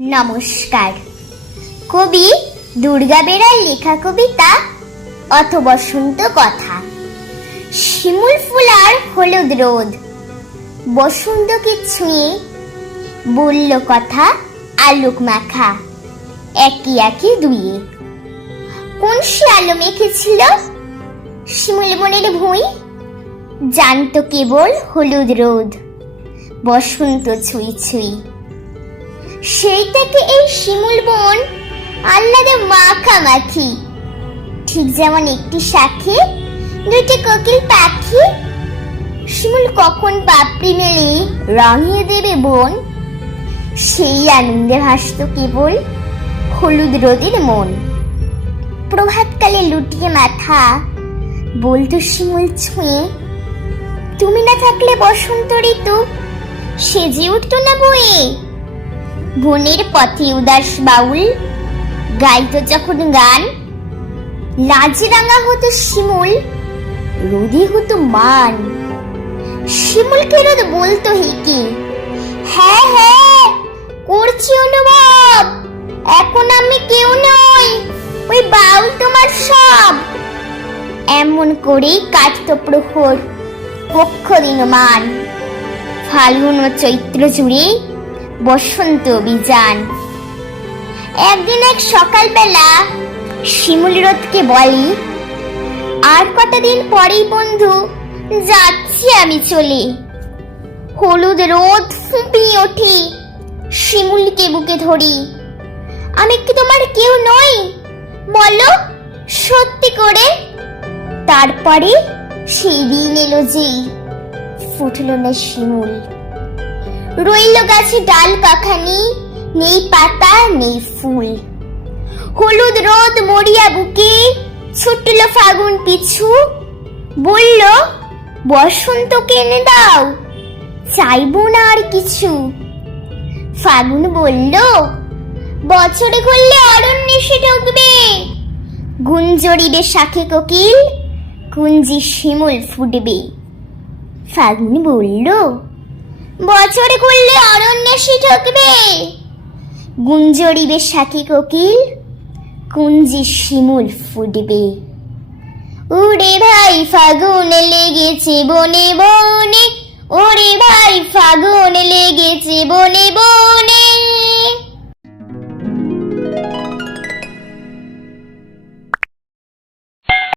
নমস্কার। কবি দুর্গা বেরার লেখা কবিতা অথ বসন্ত কথা। শিমুল ফুল আর হলুদ রোদ, বসন্তকে ছুঁয়ে বলল কথা আলোক মাখা, একে একে দুয়ে। কোন সে আলো মেখেছিল শিমুল বনের ভুঁই, জানতো কেবল হলুদ রোদ, বসন্ত ছুঁই ছুঁই। সেই থেকে এই শিমুল বন আহ্লাদে মাখামাখি, ঠিক যেমন একটি শাখে দুইটি কোকিল পাখি। শিমুল কখন পাপড়ি মেলে রঙিয়ে দেবে বন, সেই আনন্দে ভাসত কেবল হলুদ রোদের মন। প্রভাতকালে লুটিয়ে মাথা বলতো শিমুল ছুঁয়ে, তুমি না থাকলে বসন্ত ঋতু সেজে উঠতো না বয়ে। বনের পথে উদাস বাউল গাইতো যখন গান, লাজে রাঙা হতো শিমুল, রোদে হতো মান। শিমুলকে রোদ বলতো হেঁকে, হ্যাঁ হ্যাঁ করছি অনুভব, এখন আমি কেউ নই, ওই বাউল তোমার সব। এমন করেই কাটতো প্রহর পক্ষ দিনমান, ফাল্গুন ও চৈত্র জুড়ে বসন্ত অভিযান। একদিন এক সকালবেলা শিমুল রোদকে বলি, আর কটা দিন পরেই বন্ধু যাচ্ছি আমি চলে। হলুদ রোদ ফুঁপিয়ে ওঠে শিমুলকে বুকে ধরি, আমি কি তোমার কেউ নই বলো সত্যি করে। তারপরে সেই দিন এলো যেই ফুটলো না শিমুল, রইল গাছে ডাল পাখানি, নেই পাতা নেই ফুল। হলুদ রোদ মরিয়া বুকে ছুটল ফাগুন পিছু, বলল বসন্তকে এনে দাও, চাইবো না আর কিছু। ফাগুন বলল বছরে করলে অরণ্যে এসে ঢুকবে, গুঞ্জরিবে শাখে কোকিল, কুঞ্জি শিমুল ফুটবে। ফাগুন বলল বছরে করলে অরণ্যে এসে ঢুকবে, গুঞ্জরিবে শাখে কোকিল, কুঞ্জি শিমুল ফুটবে। ওরে ভাই ফাগুন লেগেছে বনে বনে, ওরে ভাই ফাগুন লেগেছে বনে বনে,